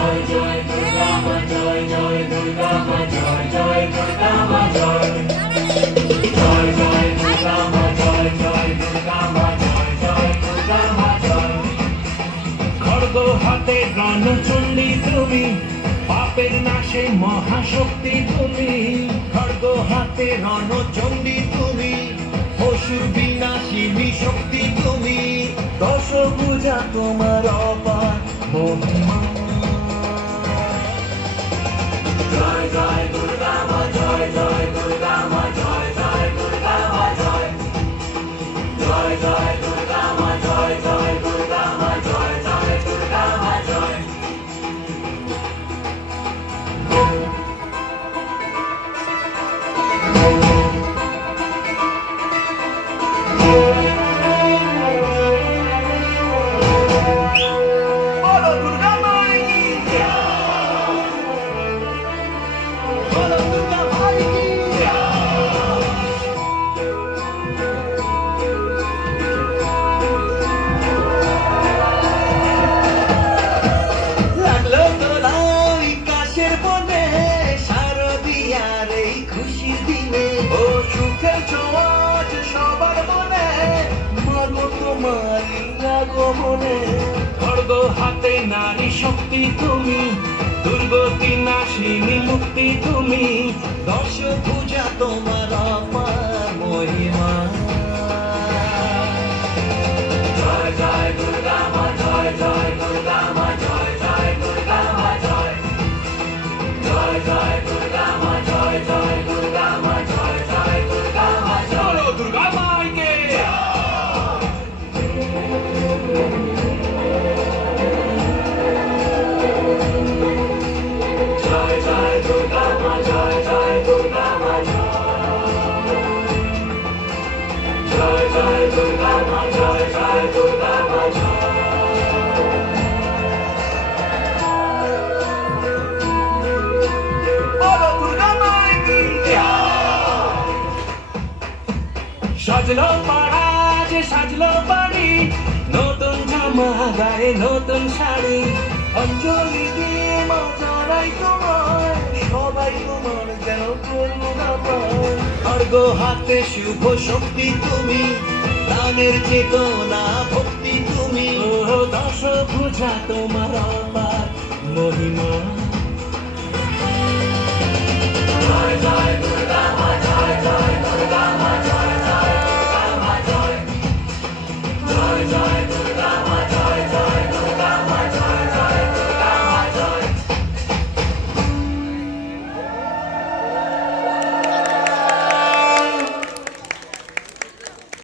জয় জয় দুর্গা মা জয় জয় দুর্গা মা জয় জয় দুর্গা মা জয় জয় জয় দুর্গা মা জয় জয় দুর্গা মা জয় জয় দুর্গা মা জয়। খড়গ হাতে রণচণ্ডী তুমি, পাপের নাশে মহাশক্তি তুমি। খড়গ হাতে রণচণ্ডী তুমি, অসুর বিনাশিনী শক্তি তুমি। দশভুজা তোমার অপার মহিমা। জয় জয় দুর্গা মা জয় জয় দুর্গা মা জয় জয় দুর্গা মা জয় জয় জয় দুর্গা মা জয় জয় দুর্গা মা জয় জয় দুর্গা মা জয়। বলো দুর্গা মাই কি জয়, বলো দুর্গা মাই কি লাগলো তোরা ওই কাশের বনে, শারদিয়ার এই খুশির দিনে। ও সুখের ছোঁয়াচ সবার মনে, মাগো তোমার আগমনে। খড়গ হাতে নারী শক্তি তুমি, দুর্গতি নাশিনী মুক্তি তুমি। দশভুজা তোমার অপার মহিমা। জয় জয় দুর্গা মা জয় জয় দুর্গা মা জয় জয় দুর্গা মা জয় জয় জয় দুর্গা মা জয় জয় দুর্গা মা জয় জয় দুর্গা মা জয়। বলো দুর্গা মাইকে জয় জয় দুর্গা মা জয় জয় দুর্গা মা জয় জয় দুর্গা মা জয় জয় দুর্গা মা জয়। বলো দুর্গা মাই কি জয়। সাজলো পাড়া যে সাজলো বাড়ি, নতুন জামা গায়ে নতুন শাড়ি। অঞ্জলি দিয়ে মা জানাই তোমায়, সবাই তোমার যেন করুণা পায়। খড়গ হাতে শুভ শক্তি তুমি, প্রাণের চেতনা ভক্তি তুমি। ও দশভুজা তোমার অপার মহিমা।